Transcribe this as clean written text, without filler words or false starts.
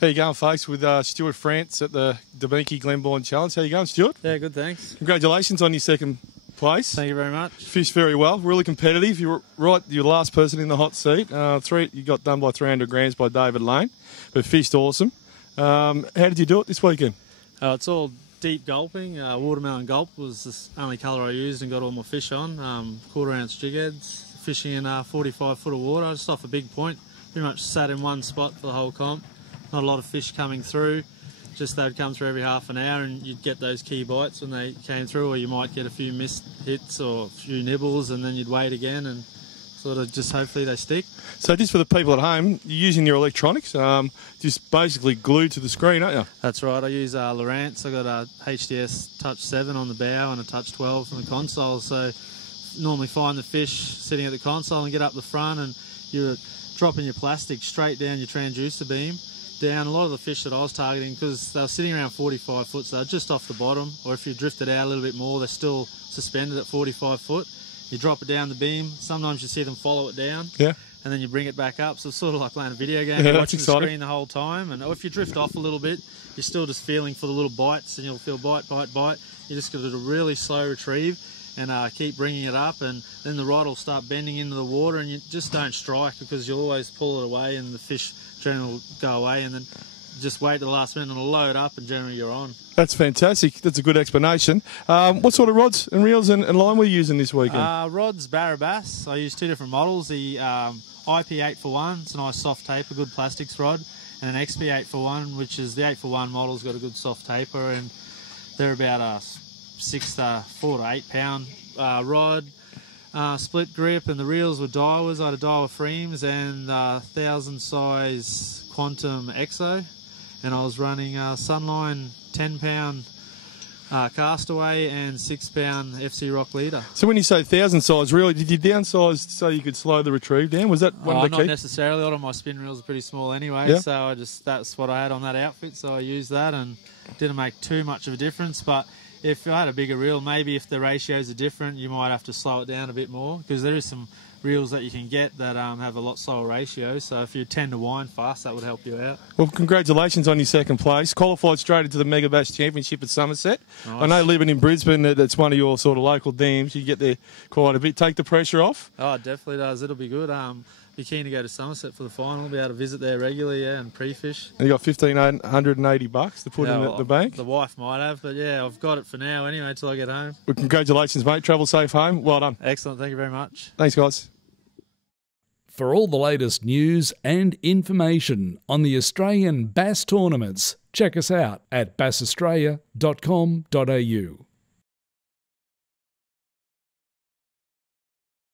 How you going, folks? With Stuart France at the Damiki Glenbawn Challenge. How you going, Stuart? Yeah, good, thanks. Congratulations on your second place. Thank you very much. Fished very well, really competitive. You're right, you're the last person in the hot seat. You got done by 300 grams by David Lane, but fished awesome. How did you do it this weekend? It's all deep gulping. Watermelon gulp was the only colour I used and got all my fish on. Quarter-ounce jig heads, fishing in 45 foot of water, just off a big point. Pretty much sat in one spot for the whole comp. Not a lot of fish coming through. Just they'd come through every half an hour and you'd get those key bites when they came through, or you might get a few missed hits or a few nibbles, and then you'd wait again and sort of just hopefully they stick. So just for the people at home, you're using your electronics, just basically glued to the screen, aren't you? That's right. I use Lowrance. I got a HDS Touch 7 on the bow and a Touch 12 on the console. So normally find the fish sitting at the console and get up the front, and you're dropping your plastic straight down your transducer beam. Down a lot of the fish that I was targeting, because they were sitting around 45 foot, so they're just off the bottom, or if you drift it out a little bit more, they're still suspended at 45 foot. You drop it down the beam, sometimes you see them follow it down, yeah, and then you bring it back up. So it's sort of like playing a video game. Yeah, You're that's watching exciting. the screen the whole time, and if you drift off a little bit, you're still just feeling for the little bites, and you'll feel bite, bite, bite. You just got to do a really slow retrieve and keep bringing it up, and then the rod will start bending into the water, and you just don't strike, because you'll always pull it away and the fish generally will go away, and then just wait to the last minute and it'll load up, and generally you're on. That's fantastic. That's a good explanation. What sort of rods and reels and line were you using this weekend? Rods, B.A.S. I use two different models. The IP 8x1, it's a nice soft taper, good plastics rod, and an XP 8x1, which is the 8x1 model's got a good soft taper, and they're about a 4 to 8 pound rod. Split grip, and the reels were Daiwas. I had a Daiwa Freems and 1000 size Quantum Exo, and I was running Sunline 10 pound Castaway and 6 pound FC Rock Leader. So when you say 1000 size reel, did you downsize so you could slow the retrieve down? Was that one of the not key? necessarily. A lot of my spin reels are pretty small anyway, Yeah. so that's what I had on that outfit, so I used that, and didn't make too much of a difference. But if I had a bigger reel, maybe if the ratios are different, you might have to slow it down a bit more, because there is some reels that you can get that have a lot slower ratios. So if you tend to wind fast, that would help you out. Well, congratulations on your second place. Qualified straight into the B.A.S. Championship at Somerset. Nice. I know living in Brisbane, that's one of your sort of local dams. You get there quite a bit. Take the pressure off. Oh, it definitely does. It'll be good. Be keen to go to Somerset for the final. Be able to visit there regularly, yeah, and pre-fish. And you got $1,580 to put in at the bank. The wife might have, but yeah, I've got it for now anyway, till I get home. Well, congratulations, mate. Travel safe home. Well done. Excellent. Thank you very much. Thanks, guys. For all the latest news and information on the Australian bass tournaments, check us out at bassaustralia.com.au.